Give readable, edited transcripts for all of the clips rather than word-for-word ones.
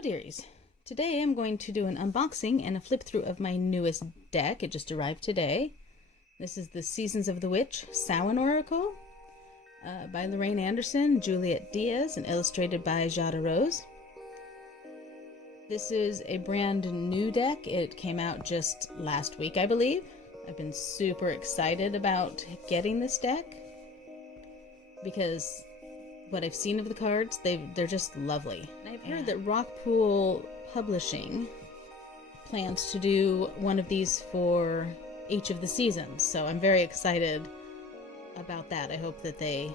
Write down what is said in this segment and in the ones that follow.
Hello dearies! Today I'm going to do an unboxing and a flip through of my newest deck. It just arrived today. This is the Seasons of the Witch Samhain Oracle by Lorraine Anderson, Juliet Diaz, and illustrated by Jada Rose. This is a brand new deck. It came out just last week, I believe. I've been super excited about getting this deck because what I've seen of the cards, they're just lovely. And I've heard that Rockpool Publishing plans to do one of these for each of the seasons, so I'm very excited about that. I hope that they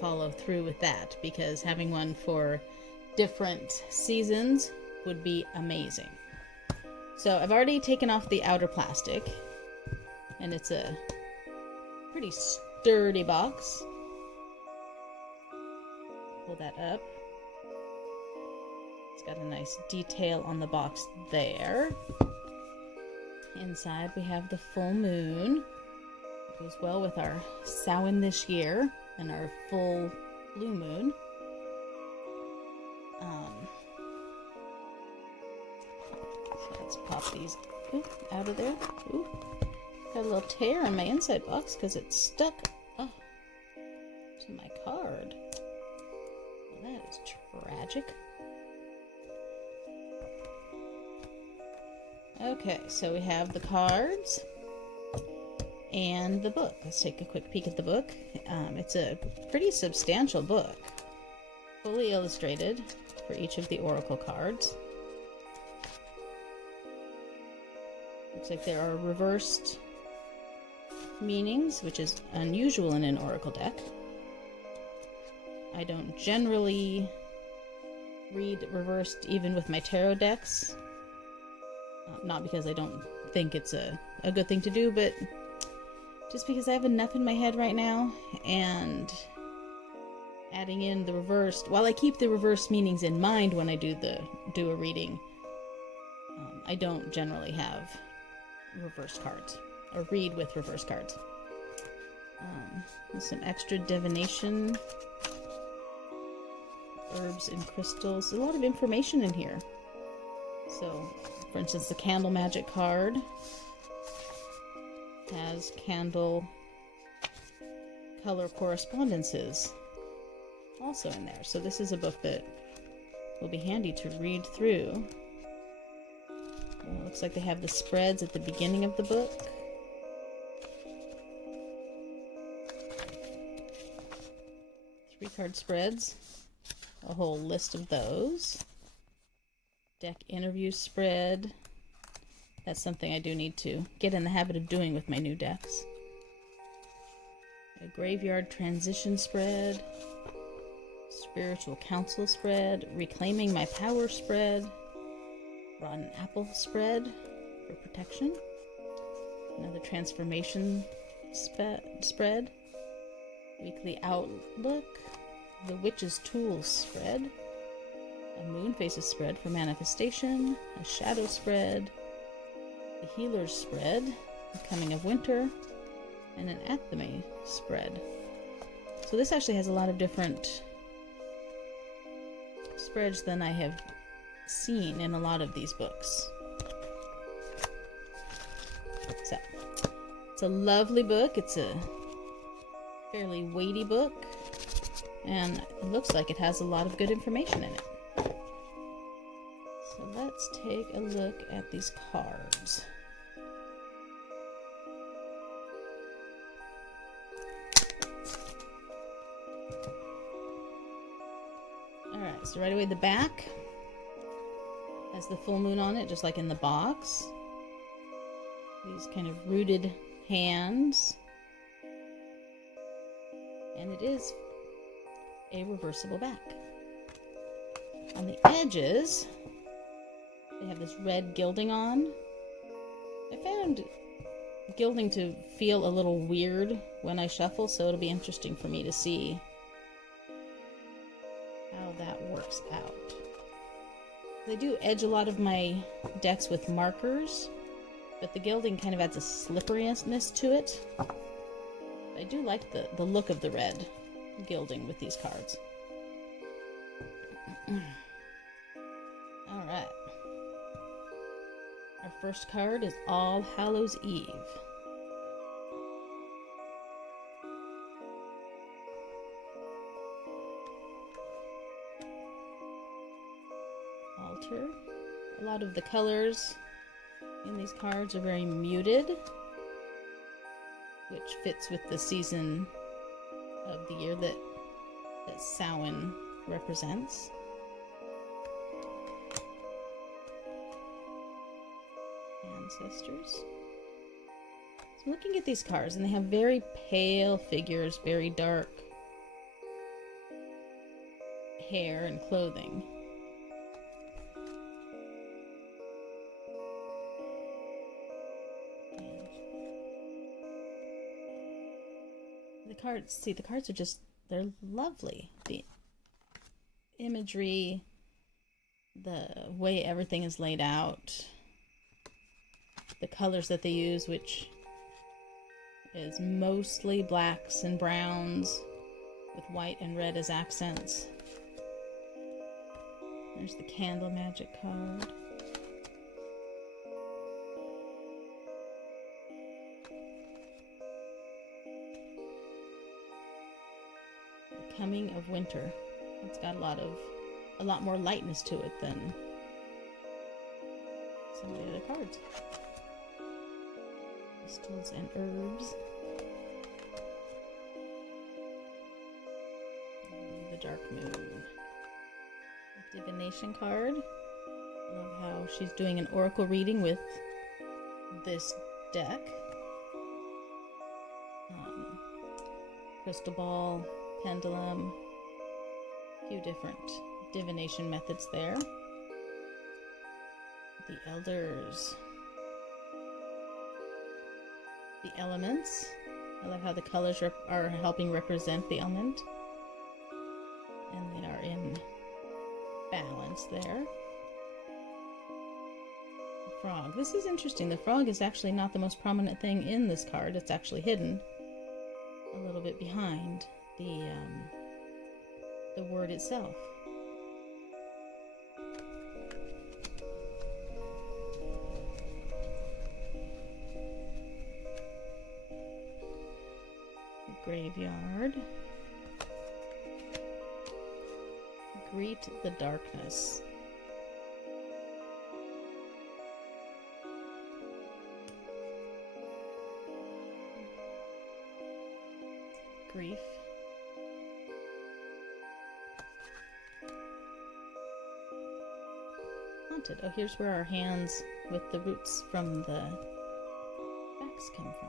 follow through with that, because having one for different seasons would be amazing. So I've already taken off the outer plastic, and it's a pretty sturdy box. Pull that up. It's got a nice detail on the box there. Inside we have the full moon. It goes well with our Samhain this year and our full blue moon. So let's pop these out of there. Ooh, got a little tear in my inside box because it's stuck to my card. Well, that is tragic. Okay, so we have the cards and the book. Let's take a quick peek at the book. It's a pretty substantial book, fully illustrated for each of the oracle cards. Looks like there are reversed meanings, which is unusual in an oracle deck. I don't generally read reversed even with my tarot decks. Not because I don't think it's a good thing to do, but just because I have enough in my head right now, and adding in the reversed, while I keep the reversed meanings in mind when I do a reading, I don't generally have reversed cards or read with reverse cards. With some extra divination, herbs and crystals. A lot of information in here. So, for instance, the candle magic card has candle color correspondences also in there. So this is a book that will be handy to read through. It looks like they have the spreads at the beginning of the book. Three card spreads, a whole list of those. Deck interview spread. That's something I do need to get in the habit of doing with my new decks. A graveyard transition spread. Spiritual council spread. Reclaiming my power spread. Rotten apple spread for protection. Another transformation spread. Weekly outlook. The witch's tools spread. A moon faces spread for manifestation, a shadow spread, the healer's spread, the coming of winter, and an athame spread. So this actually has a lot of different spreads than I have seen in a lot of these books. So, it's a lovely book. It's a fairly weighty book, and it looks like it has a lot of good information in it. So let's take a look at these cards. Alright, so right away the back has the full moon on it, just like in the box. These kind of rooted hands. And it is a reversible back. On the edges, they have this red gilding on. I found gilding to feel a little weird when I shuffle, so it'll be interesting for me to see how that works out. I do edge a lot of my decks with markers, but the gilding kind of adds a slipperiness to it. I do like the look of the red gilding with these cards. All right. Our first card is All Hallows Eve. Altar. A lot of the colors in these cards are very muted, which fits with the season of the year that Samhain represents. Ancestors. So I'm looking at these cards, and they have very pale figures, very dark hair and clothing. The cards are just, they're lovely. The imagery, the way everything is laid out, the colors that they use, which is mostly blacks and browns with white and red as accents. There's the Candle Magic card. Coming of Winter. It's got a lot more lightness to it than some of the other cards. Crystals and herbs. The Dark Moon. The Divination card. I love how she's doing an oracle reading with this deck. Crystal ball, pendulum, a few different divination methods there. The elders. The elements. I love how the colors are helping represent the element. And they are in balance there. The frog. This is interesting. The frog is actually not the most prominent thing in this card. It's actually hidden a little bit behind the word itself. The graveyard. Greet the darkness. Grief. Haunted. Oh, here's where our hands with the roots from the backs come from.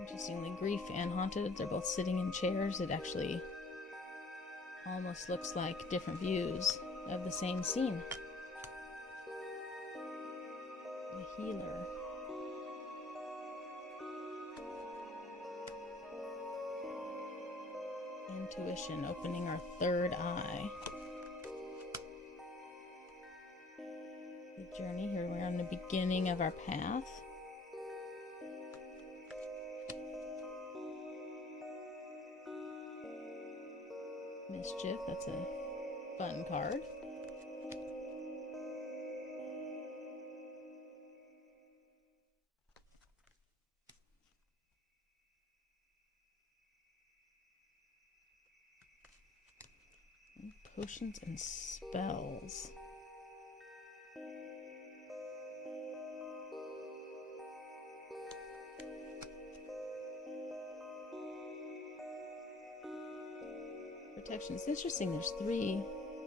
Interestingly, grief and haunted, they're both sitting in chairs. It actually almost looks like different views of the same scene. The healer. Intuition, opening our third eye. The journey, here we're on the beginning of our path. Mischief, that's a fun card. Potions and spells. Protection. It's interesting, there's 3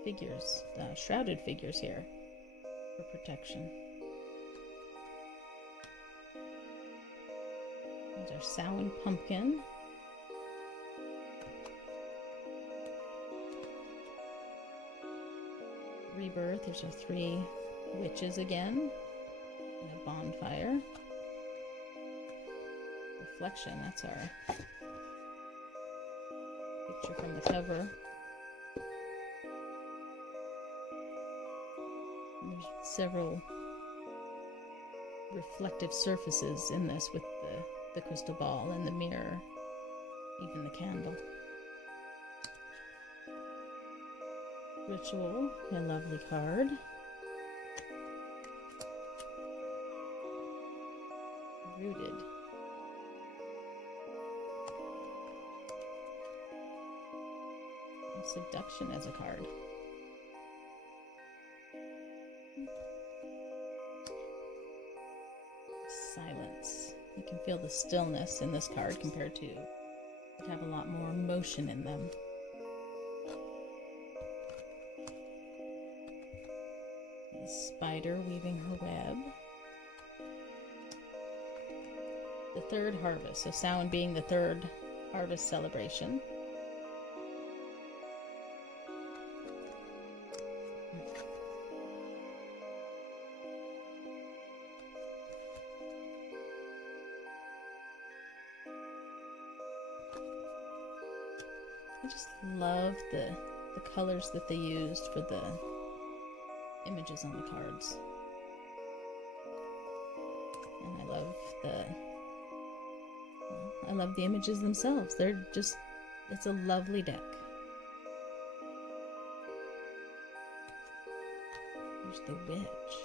figures, shrouded figures here for protection. There's our Samhain pumpkin. Rebirth, there's our 3 witches again, and a bonfire. Reflection, that's our picture from the cover. And there's several reflective surfaces in this with the crystal ball and the mirror, even the candle. Ritual, a lovely card. Rooted. And seduction as a card. Silence. You can feel the stillness in this card compared to have a lot more motion in them. The spider weaving her web. The third harvest, so Samhain being the third harvest celebration. I just love the colors that they used for the images on the cards. And I love the images themselves. It's a lovely deck. There's the witch.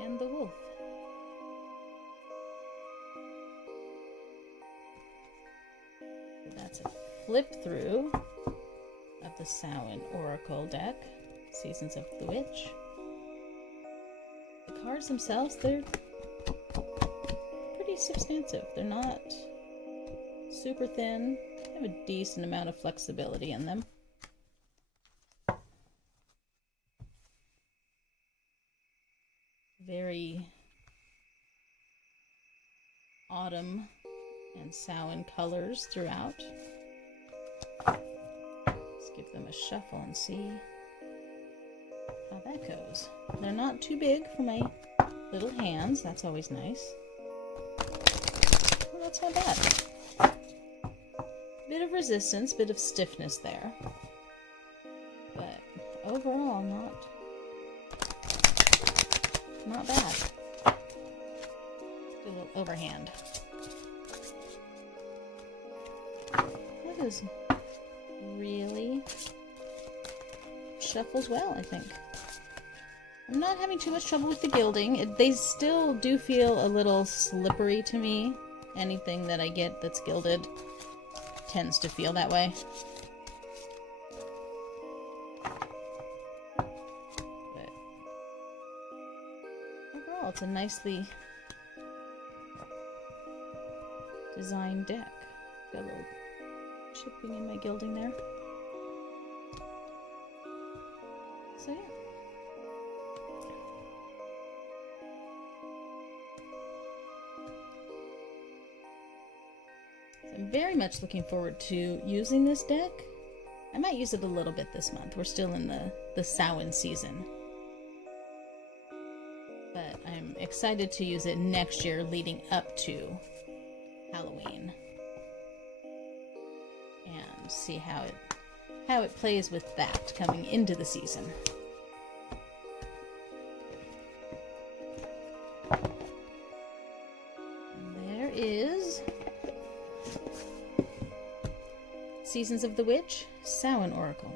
And the wolf. That's a flip through of the Samhain Oracle deck, Seasons of the Witch. The cards themselves, they're pretty substantive. They're not super thin. They have a decent amount of flexibility in them. Very autumn and Samhain colors throughout. Let's give them a shuffle and see how that goes. They're not too big for my little hands. That's always nice. Well, that's not bad. Bit of resistance, bit of stiffness there. But overall, not bad. Do a little overhand. That is really shuffles well, I think. I'm not having too much trouble with the gilding. They still do feel a little slippery to me. Anything that I get that's gilded tends to feel that way. But overall, it's a nicely designed deck. Got a little chipping in my gilding there. So yeah. I'm very much looking forward to using this deck. I might use it a little bit this month. We're still in the Samhain season. But I'm excited to use it next year leading up to Halloween. And see how it plays with that coming into the season. And there is Seasons of the Witch, Samhain Oracle.